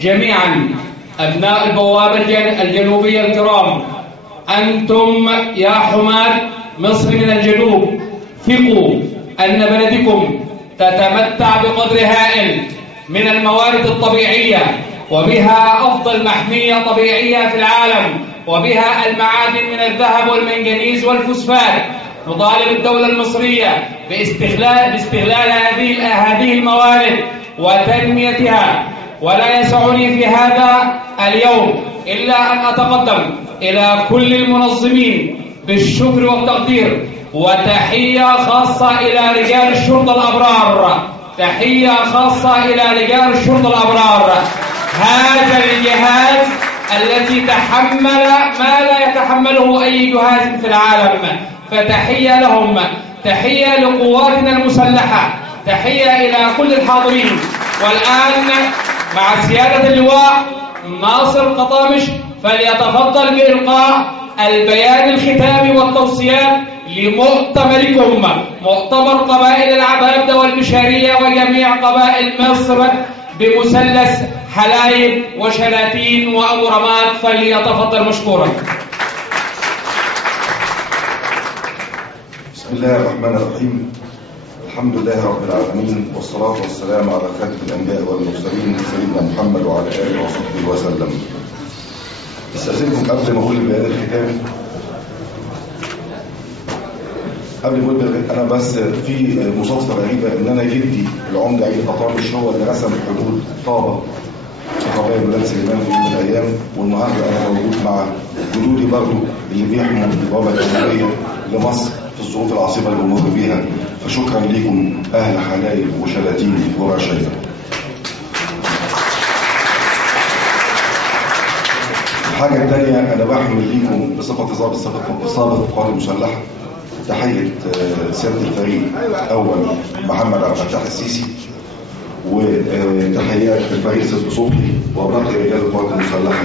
جميعا أبناء البوابة الجنوبية الكرام، أنتم يا حماة مصر من الجنوب، ثقوا أن بلدكم تتمتع بقدر هائل من الموارد الطبيعية، وبها أفضل محمية طبيعية في العالم، وبها المعادن من الذهب والمنجنيز والفوسفات. نطالب الدولة المصرية باستغلال هذه الموارد وتنميتها. ولا يسعني في هذا اليوم إلا أن أتقدم إلى كل المنظمين بالشكر والتقدير، وتحية خاصة إلى رجال الشرطة الأبرار، تحية خاصة إلى رجال الشرطة الأبرار. هذا الجهاز الذي تحمل ما لا يتحمله أي جهاز في العالم، فتحية لهم، تحية لقواتنا المسلحة، تحية إلى كل الحاضرين. والآن مع سيادة اللواء ناصر القطامش فليتفضل بإلقاء البيان الختامي والتوصيات لمؤتمركم، مؤتمر قبائل العبابدة والبشارية وجميع قبائل مصر بمثلث حلايب وشلاتين وأبو رماد. فليتفضل مشكورا. بسم الله الرحمن الرحيم. الحمد لله رب العالمين، والصلاة والسلام على خاتم الأنبياء والمرسلين سيدنا محمد وعلى آله وصحبه وسلم. استأذنكم قبل ما أقول البيان الختامي، قبل ما أقول أنا بس في مصادفة غريبة إن أنا جدي العمدة عيد القطامش هو اللي رسم حدود طابة في قبائل بلاد سليمان في يوم من الأيام، والنهارده أنا موجود مع جدودي برضه اللي بيحموا البوابة الجنوبية لمصر في الظروف العصيبة اللي بنمر بيها. فشكرا لكم أهل حلايب وشلاتين ورشايد. الحاجة الثانية، أنا بحمل ليكم بصفة ضابط سابق القوات المسلحة تحية سيادة الفريق أول محمد عبد الفتاح السيسي، وتحيات الفريق سيد صبحي وباقي رجال القوات المسلحة،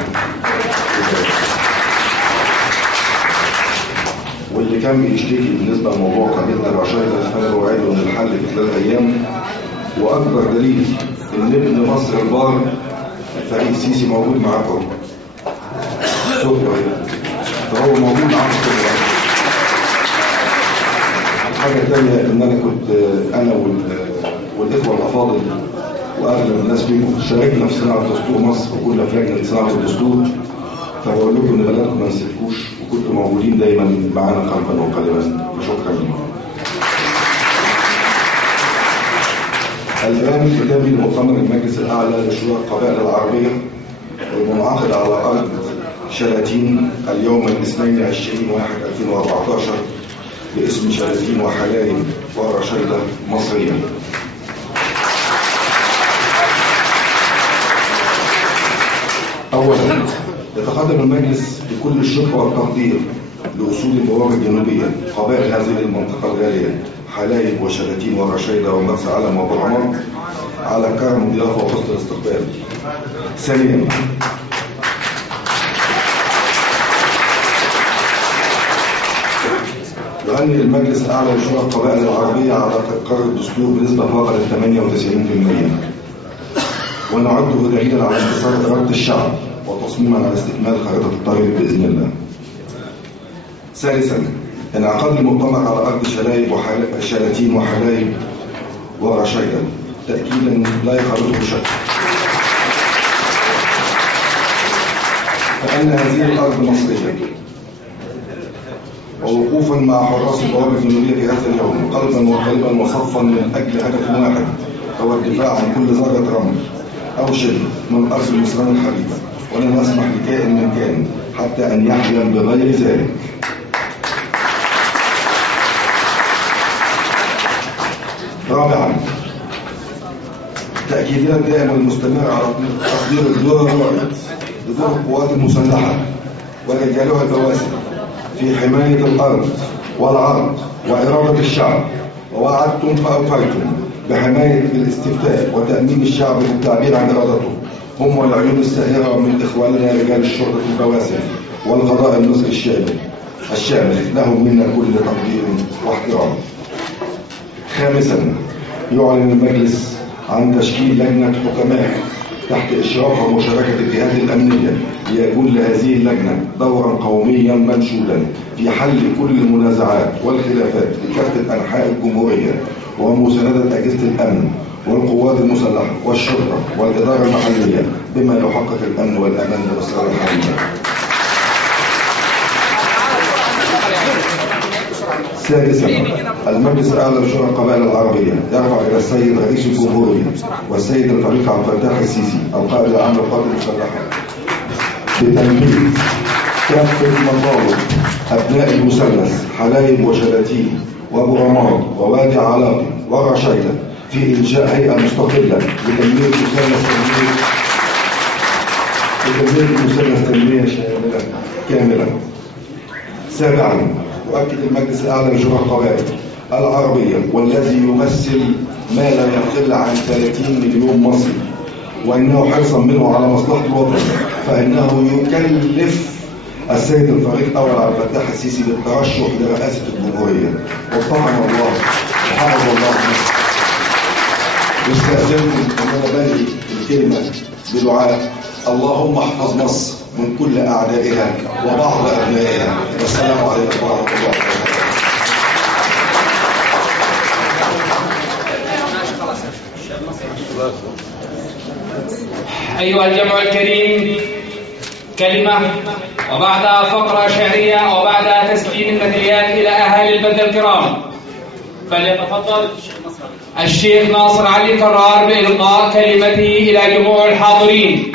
واللي كان بيشتكي بالنسبة لموضوع قضية الرشايد فأنا بوعده إن الحل في خلال أيام. وأكبر دليل إن ابن مصر البار الفريق السيسي موجود معاكم، فهو موجود معاكم. الحاجة الثانية إن أنا كنت أنا والإخوة الأفاضل وأغلب الناس فيكم شاركنا في صناعة دستور مصر وكنا في لجنة صناعة الدستور، فبقول لكم إن بلدكم ما نسيتكوش وكنتوا موجودين دايما معانا قلبا وقالبا، فشكرا لكم. الآن كتابي لمؤتمر المجلس الأعلى لشورى القبائل العربية المنعقد على أرض شلاتين اليوم الاثنين 20/1/2014 باسم شلاتين وحلايب ورشايدة مصرية. أولا، يتقدم المجلس بكل الشكر والتقدير لأصول البوابة الجنوبية قبائل هذه المنطقة الغالية حلايب وشلاتين ورشايدة ومرسى علم وأبو رماد على كرم الضيافة وحسن الاستقبال. ثانيا، يؤني المجلس الأعلى لشورى القبائل العربية على تقرير الدستور بنسبة فاقة 98%، ونعده دليلا على انتصار إرادة الشعب وتصميما على استكمال خريطة الطريق بإذن الله. ثالثا، انعقاد المؤتمر على أرض شلاتين وحلايب ورشايدة تأكيدا لا يخالطه شك، فأن هذه الأرض مصرية، ووقوفا مع حراس البوابة الجنوبية في هذا اليوم قلبا وقلبا وصفا من أجل هدف واحد هو الدفاع عن كل ذرة رمل أو شيء من أرض مصرنا الحبيبة، ولن نسمح لكائن من كان حتى أن يحلم بغير ذلك. رابعا، تأكيدنا الدائم والمستمر على تقدير الدور الرائد لدور القوات المسلحة ورجالها البواسل في حماية الأرض والعرض وإرادة الشعب، ووعدتم فأوفيتم بحماية الاستفتاء وتأمين الشعب للتعبير عن إرادته. هم والعيون الساهرة من إخواننا رجال الشرطة البواسل والقضاء المصري الشامل لهم منا كل تقدير واحترام. خامسا، يعلن المجلس عن تشكيل لجنة حكماء تحت إشراف ومشاركة الجهات الأمنية ليكون لهذه اللجنة دورا قوميا منشودا في حل كل المنازعات والخلافات في كافة أنحاء الجمهورية، ومساندة أجهزة الأمن والقوات المسلحة والشرطة والإدارة المحلية بما يحقق الأمن والأمان بأسرار الحقيقة. سادسا، المجلس الأعلى لشورى القبائل العربية يرفع إلى السيد رئيس الجمهورية والسيد الفريق عبد الفتاح السيسي القائد العام للقوات المسلحة بتنفيذ كافة مطالب أبناء المثلث حلايب وشلاتين وأبو ووادي علاقي ورشيدة في إنشاء هيئة مستقلة لتنمية المثلث تنمية كاملة. سابعا، يؤكد المجلس الأعلى لشورى القبائل العربية والذي يمثل ما لا يقل عن 30 مليون مصري، وإنه حرصا منه على مصلحة الوطن فإنه يكلف السيد الفريق الأول عبد الفتاح السيسي بالترشح لرئاسة الجمهورية. وفقنا الله وحفظ الله مصر. واستأذنكم أن أنا بادئ الكلمة بدعاء: اللهم احفظ مصر من كل أعدائها وبعض أبنائها. والسلام عليكم ورحمة الله وبركاته. أيها الجمع الكريم، كلمة وبعدها فقرة شعرية وبعدها تسليم المثليات إلى أهالي البلد الكرام. فليتفضل الشيخ ناصر علي كرار بإلقاء كلمته إلى جموع الحاضرين.